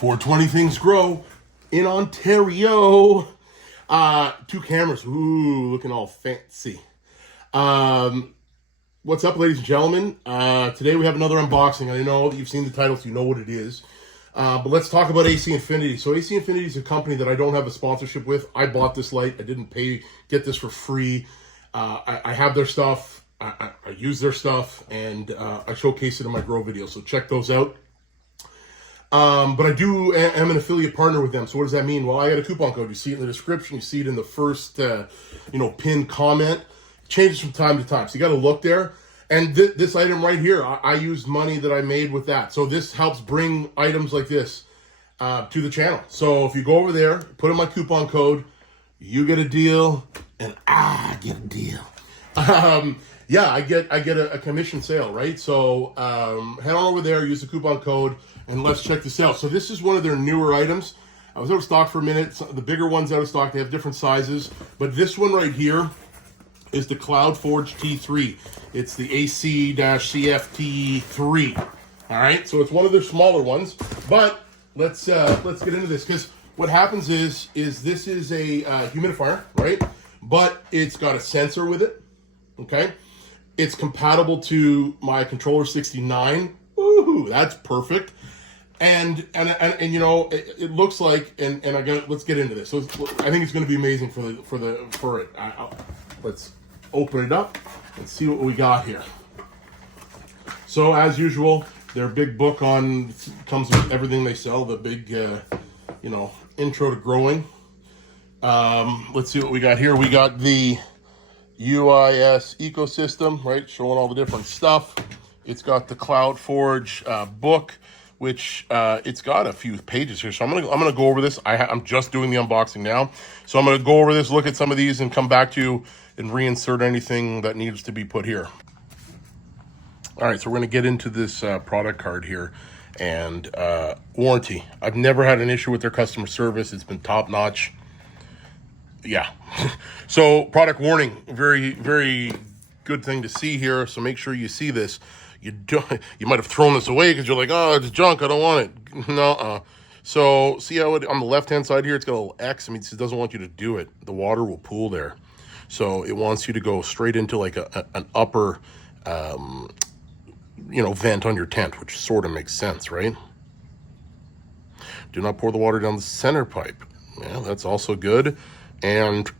420 Things Grow in Ontario. 2 cameras. Ooh, looking all fancy. What's up, ladies and gentlemen? Today we have another unboxing. I know that you've seen the title, so you know what it is. But let's talk about AC Infinity. So AC Infinity is a company that I don't have a sponsorship with. I bought this light. I didn't get this for free. I have their stuff. I use their stuff, and I showcase it in my grow videos. So check those out. But I am an affiliate partner with them. So what does that mean? Well, I got a coupon code. You see it in the description. You see it in the first, pinned comment. It changes from time to time. So you got to look there. And this item right here, I used money that I made with that. So this helps bring items like this to the channel. So if you go over there, put in my coupon code, you get a deal, and I get a deal. Yeah, I get a commission sale, right? So head on over there, use the coupon code, and let's check this out. So this is one of their newer items. I was out of stock for a minute. The bigger ones out of stock. They have different sizes, but this one right here is the CLOUDFORGE T3. It's the AC-CFT3. All right, so it's one of their smaller ones. But let's get into this, because what happens is this is a humidifier, right? But it's got a sensor with it. Okay, it's compatible to my controller 69. Woohoo, that's perfect. And you know, it looks like, and let's get into this. So I think it's going to be amazing for it. Let's open it up and see what we got here. So as usual, their big book comes with everything they sell. The big intro to growing. Let's see what we got here. We got the UIS ecosystem, right? Showing all the different stuff. It's got the CloudForge book, which it's got a few pages here. So I'm gonna go over this. I'm just doing the unboxing now, so I'm gonna go over this, look at some of these, and come back to you and reinsert anything that needs to be put here. All right, so we're gonna get into this product card here, and warranty. I've never had an issue with their customer service. It's been top notch. Yeah. So product warning, very, very good thing to see here. So make sure you see this. You might have thrown this away because you're like, oh, it's junk, I don't want it. No. So see how it, on the left-hand side here, it's got a little X. I mean, it doesn't want you to do it. The water will pool there. So it wants you to go straight into like an upper, vent on your tent, which sort of makes sense, right? Do not pour the water down the center pipe. Yeah, that's also good. And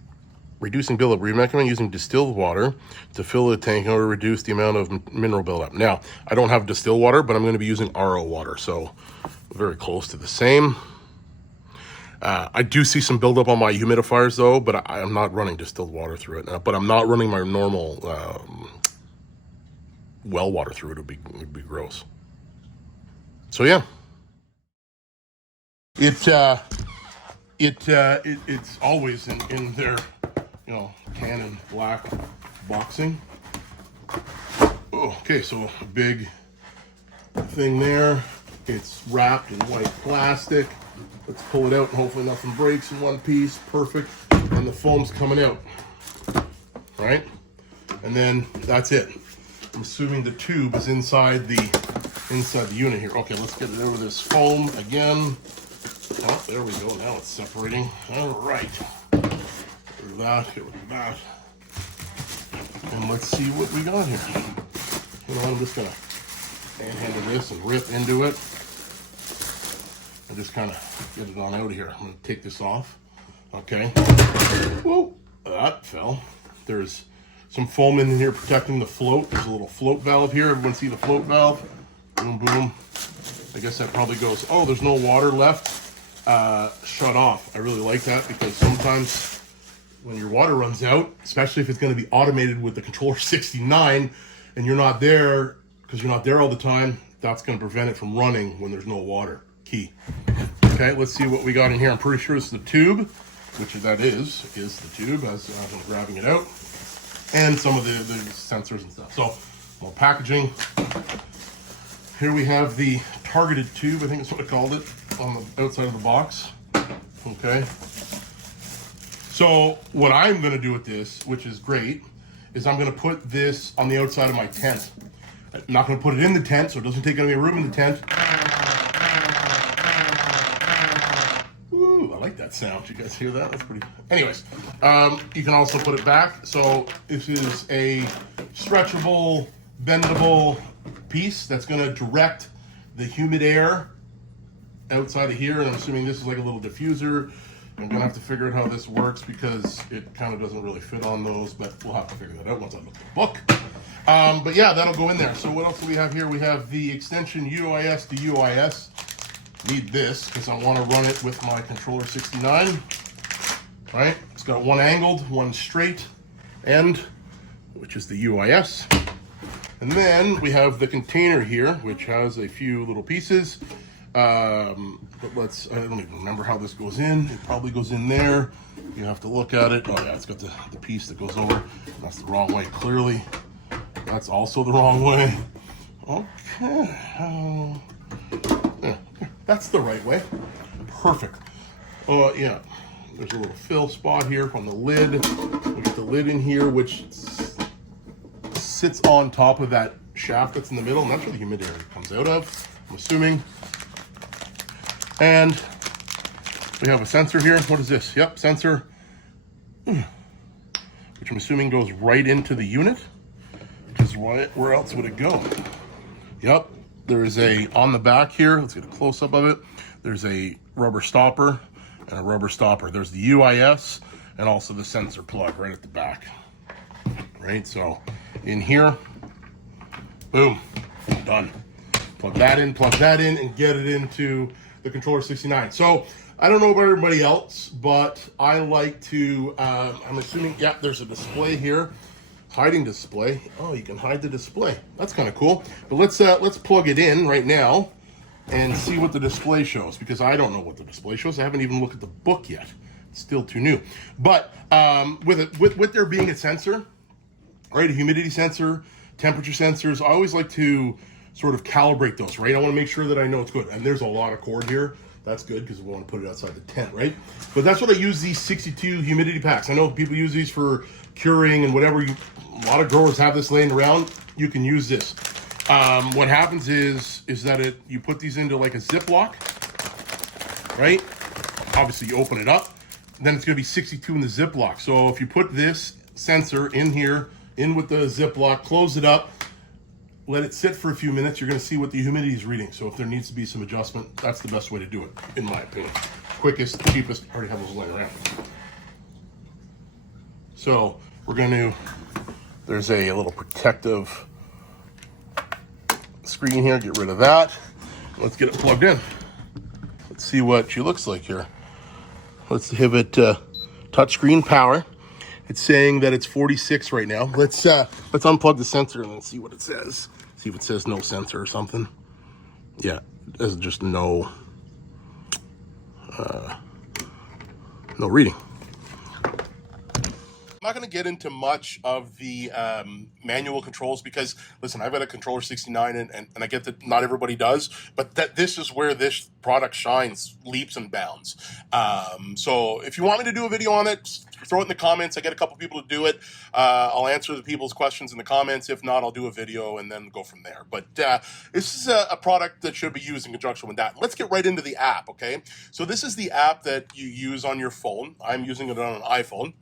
reducing buildup. We recommend using distilled water to fill the tank in order to reduce the amount of mineral buildup. Now, I don't have distilled water, but I'm going to be using RO water, so very close to the same. I do see some buildup on my humidifiers, though, but I'm not running distilled water through it. But I'm not running my normal well water through it. It would be gross. So yeah, it's always in their Canon black boxing. Oh, okay, so a big thing there. It's wrapped in white plastic. Let's pull it out and hopefully nothing breaks in one piece. Perfect. And the foam's coming out. All right, and then that's it. I'm assuming the tube is inside the unit here. Okay, let's get it over this foam again. Oh, there we go. Now it's separating. All right. Get that. Get rid of that. And let's see what we got here. I'm just gonna handle this and rip into it and just kind of get it on out of here. I'm gonna take this off. Okay. Whoa, that fell. There's some foam in here protecting the float. There's a little float valve here. Everyone see the float valve? Boom, boom. I guess that probably goes. Oh, there's no water left. Shut off. I really like that, because sometimes when your water runs out, especially if it's going to be automated with the controller 69 and you're not there because you're not there all the time, that's going to prevent it from running when there's no water. Key. Okay, let's see what we got in here. I'm pretty sure it's the tube, which that is the tube as I'm grabbing it out, and some of the sensors and stuff. So more packaging. Here we have the targeted tube, I think that's what I called it, on the outside of the box. Okay. So what I'm going to do with this, which is great, is I'm going to put this on the outside of my tent. I'm not going to put it in the tent, so it doesn't take any room in the tent. like that sound. You guys hear that? That's pretty. Anyways, you can also put it back. So this is a stretchable, bendable piece that's going to direct the humid air outside of here. And I'm assuming this is like a little diffuser. I'm going to have to figure out how this works because it kind of doesn't really fit on those, but we'll have to figure that out once I look at the book. But yeah, that'll go in there. So what else do we have here? We have the extension UIS to UIS. Need this because I want to run it with my controller 69. Right? It's got one angled, one straight end, which is the UIS. And then we have the container here, which has a few little pieces. But I don't even remember how this goes in. It probably goes in there. You have to look at it. Oh yeah, it's got the piece that goes over. That's the wrong way, clearly. That's also the wrong way. Okay. Yeah, that's the right way. Perfect. Yeah. There's a little fill spot here on the lid. We get the lid in here, which sits on top of that shaft that's in the middle, and that's where the humidity comes out of, I'm assuming. And we have a sensor here. What is this? Yep, sensor, which I'm assuming goes right into the unit, because where else would it go? Yep, there's on the back here, let's get a close-up of it. There's a rubber stopper and a rubber stopper. There's the UIS and also the sensor plug right at the back. Right, so in here, boom, done. Plug that in, and get it into the controller 69. So I don't know about everybody else, but I like to, I'm assuming, yeah, there's a display here, hiding display. Oh, you can hide the display. That's kind of cool. But let's plug it in right now and see what the display shows, because I don't know what the display shows. I haven't even looked at the book yet. It's still too new. But with there being a sensor, right, a humidity sensor, temperature sensors, I always like to sort of calibrate those, right? I want to make sure that I know it's good. And there's a lot of cord here. That's good because we want to put it outside the tent, right? But that's what I use these 62 humidity packs. I know people use these for curing and whatever. A lot of growers have this laying around. You can use this. What happens is that you put these into like a Ziploc, right? Obviously you open it up, then it's going to be 62 in the Ziploc. So if you put this sensor in here, in with the Ziploc, close it up, let it sit for a few minutes, you're going to see what the humidity is reading. So if there needs to be some adjustment, that's the best way to do it, in my opinion. Quickest, cheapest, already have those laying around. So we're going to, there's a little protective screen here, get rid of that. Let's get it plugged in. Let's see what she looks like here. Let's have it touchscreen power. It's saying that it's 46 right now. Let's unplug the sensor and let's see what it says. See if it says no sensor or something. Yeah, there's just no reading. I'm not going to get into much of the manual controls because, listen, I've got a controller 69 and I get that not everybody does, but this is where this product shines, leaps and bounds. So if you want me to do a video on it, throw it in the comments. I get a couple people to do it. I'll answer the people's questions in the comments. If not, I'll do a video and then go from there. But this is a product that should be used in conjunction with that. Let's get right into the app, okay? So this is the app that you use on your phone. I'm using it on an iPhone.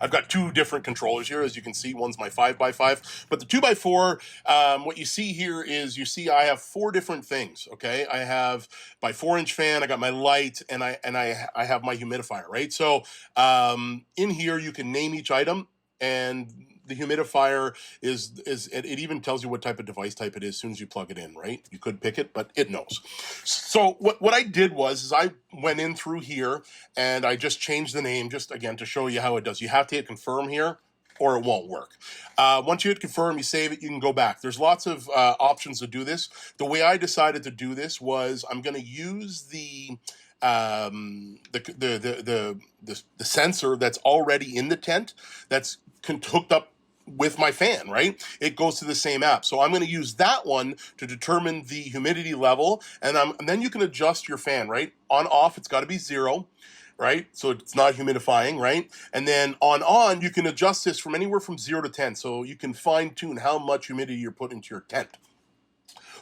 I've got two different controllers here, as you can see. One's my 5x5, but the 2x4, what you see here is I have four different things, okay? I have my 4-inch fan, I got my light, and I have my humidifier, right? So in here, you can name each item, and the humidifier it even tells you what type of device type it is as soon as you plug it in, right? You could pick it, but it knows. So what I did was I went in through here and I just changed the name just again to show you how it does. You have to hit confirm here or it won't work. Once you hit confirm, you save it, you can go back. There's lots of options to do this. The way I decided to do this was I'm going to use the sensor that's already in the tent that's hooked up with my fan, right? It goes to the same app. So I'm going to use that one to determine the humidity level. And then you can adjust your fan, right? On off, it's got to be 0, right? So it's not humidifying, right? And then on, you can adjust this from anywhere from 0 to 10. So you can fine tune how much humidity you're putting into your tent.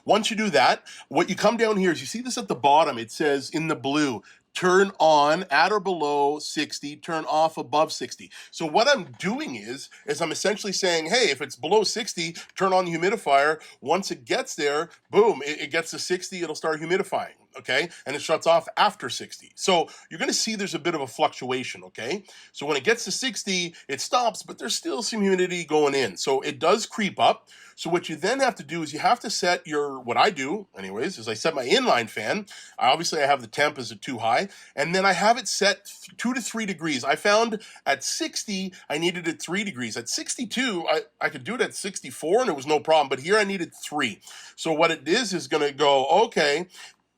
Once you do that, what you come down here is you see this at the bottom. It says in the blue, turn on at or below 60, turn off above 60. So what I'm doing is I'm essentially saying, hey, if it's below 60, turn on the humidifier. Once it gets there, boom, it gets to 60, it'll start humidifying, okay? And it shuts off after 60. So you're gonna see there's a bit of a fluctuation, okay? So when it gets to 60, it stops, but there's still some humidity going in. So it does creep up. So what you then have to do is you have to set what I do anyways, is I set my inline fan. Obviously I have the temp as too high, and then I have it set 2 to 3 degrees. I found at 60, I needed it 3 degrees. At 62, I could do it at 64 and it was no problem, but here I needed 3. So what it is gonna go, okay,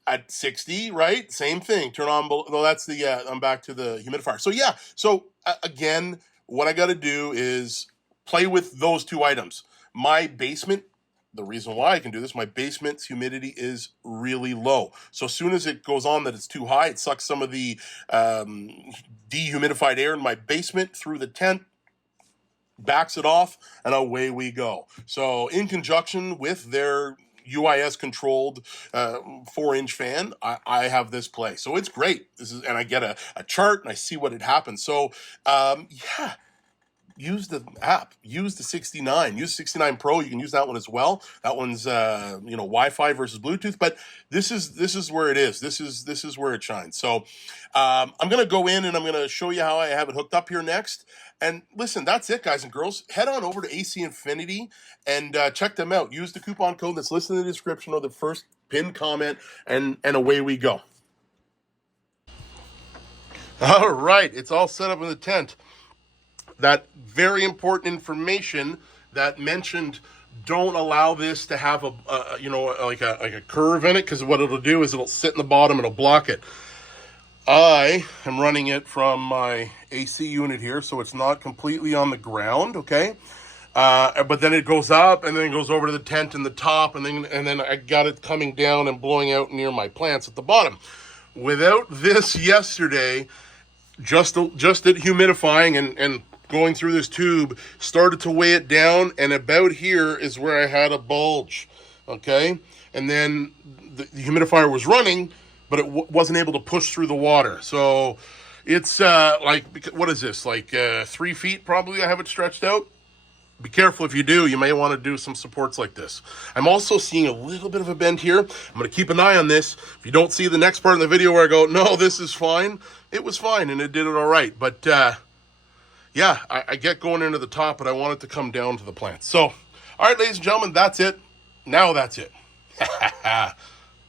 at 60, right? Same thing, turn on, no, that's I'm back to the humidifier. So yeah, again, what I gotta do is play with those 2 items. My basement, the reason why I can do this, my basement's humidity is really low. So as soon as it goes on that it's too high, it sucks some of the dehumidified air in my basement through the tent, backs it off, and away we go. So in conjunction with their UIS controlled 4-inch fan, I have this play. So it's great. And I get a chart and I see what it happens. So yeah. Use the app, use the 69, use 69 Pro. You can use that one as well. That one's, Wi-Fi versus Bluetooth, but this is where it is. This is where it shines. So, I'm going to go in and I'm going to show you how I have it hooked up here next. And listen, that's it, guys and girls. Head on over to AC Infinity and check them out. Use the coupon code that's listed in the description or the first pinned comment, and away we go. All right, it's all set up in the tent. That very important information that mentioned, don't allow this to have like a curve in it, because what it'll do is it'll sit in the bottom, it'll block it. I am running it from my AC unit here, so it's not completely on the ground, okay? But then it goes up and then it goes over to the tent in the top, and then I got it coming down and blowing out near my plants at the bottom. Without this yesterday, just at humidifying and going through this tube, started to weigh it down, and about here is where I had a bulge, okay? And then the humidifier was running, but it wasn't able to push through the water. So it's what is this, like 3 feet probably I have it stretched out. Be careful if you do. You may want to do some supports like this. I'm also seeing a little bit of a bend here. I'm going to keep an eye on this. If you don't see the next part of the video where I go, no, this is fine, it was fine and it did it all right. But yeah, I get going into the top, but I want it to come down to the plants. So, all right, ladies and gentlemen, that's it. Now that's it.